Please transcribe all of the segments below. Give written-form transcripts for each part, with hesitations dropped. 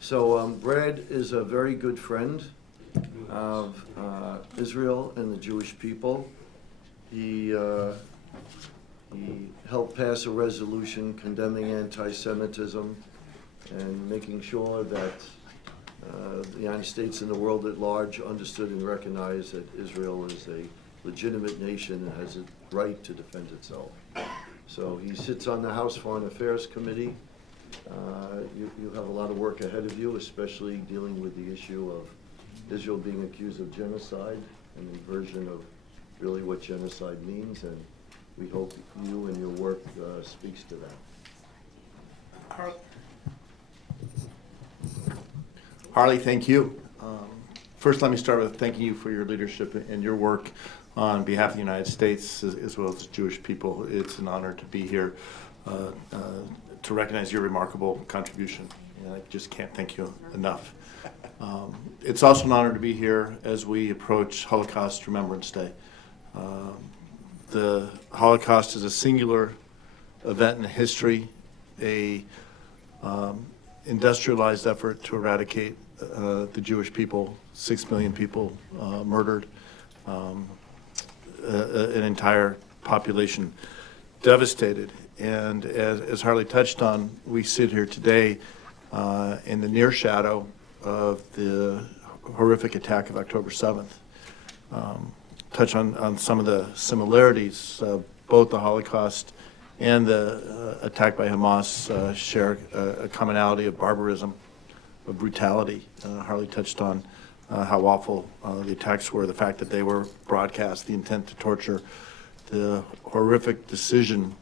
So Brad is a very good friend of Israel and the Jewish people. He helped pass a resolution condemning anti-Semitism and making sure that the United States and the world at large understood and recognized that Israel is a legitimate nation and has a right to defend itself. So he sits on the House Foreign Affairs Committee. You have a lot of work ahead of you, especially dealing with the issue of Israel being accused of genocide and the version of really what genocide means, and we hope you and your work speaks to that. Harley, thank you. First, let me start with thanking you for your leadership and your work on behalf of the United States as well as the Jewish people. It's an honor to be here to recognize your remarkable contribution. And I just can't thank you enough. It's also an honor to be here as we approach Holocaust Remembrance Day. The Holocaust is a singular event in history, a industrialized effort to eradicate the Jewish people, 6 million people murdered, an entire population devastated. And as Harley touched on, we sit here today in the near shadow of the horrific attack of October 7th. Touch on some of the similarities. Both the Holocaust and the attack by Hamas share a commonality of barbarism, of brutality. Harley touched on how awful the attacks were, the fact that they were broadcast, the intent to torture, the horrific decision,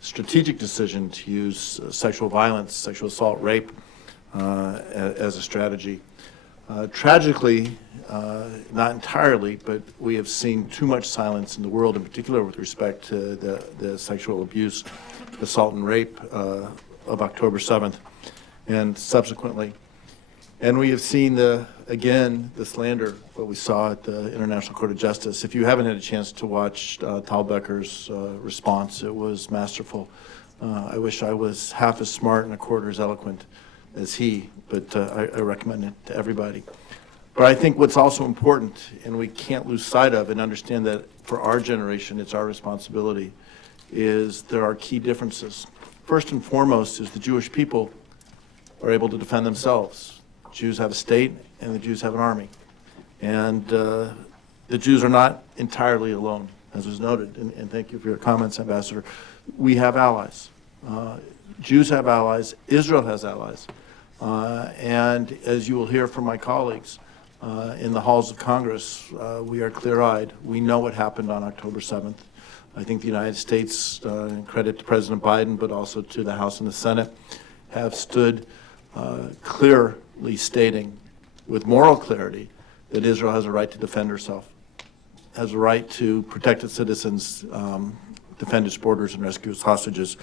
strategic decision to use sexual violence, sexual assault, rape as a strategy. Tragically, not entirely, but we have seen too much silence in the world, in particular with respect to the sexual abuse, assault and rape of October 7th and subsequently. And we have seen, again, the slander, what we saw at the International Court of Justice. If you haven't had a chance to watch Tal Becker's response, it was masterful. I wish I was half as smart and a quarter as eloquent as he, but I recommend it to everybody. But I think what's also important, and we can't lose sight of and understand that for our generation, it's our responsibility, is there are key differences. First and foremost is the Jewish people are able to defend themselves. Jews have a state, and the Jews have an army. And the Jews are not entirely alone, as was noted, and thank you for your comments, Ambassador. We have allies. Jews have allies, Israel has allies. And as you will hear from my colleagues in the halls of Congress, we are clear-eyed. We know what happened on October 7th. I think the United States, and credit to President Biden, but also to the House and the Senate, have stood clearly stating with moral clarity that Israel has a right to defend herself, has a right to protect its citizens, defend its borders, and rescue its hostages.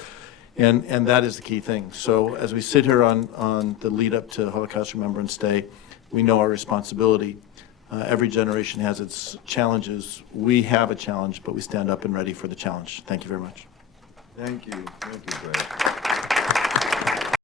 And that is the key thing. So as we sit here on the lead up to Holocaust Remembrance Day, we know our responsibility. Every generation has its challenges. We have a challenge, but we stand up and ready for the challenge. Thank you very much. Thank you, Brad.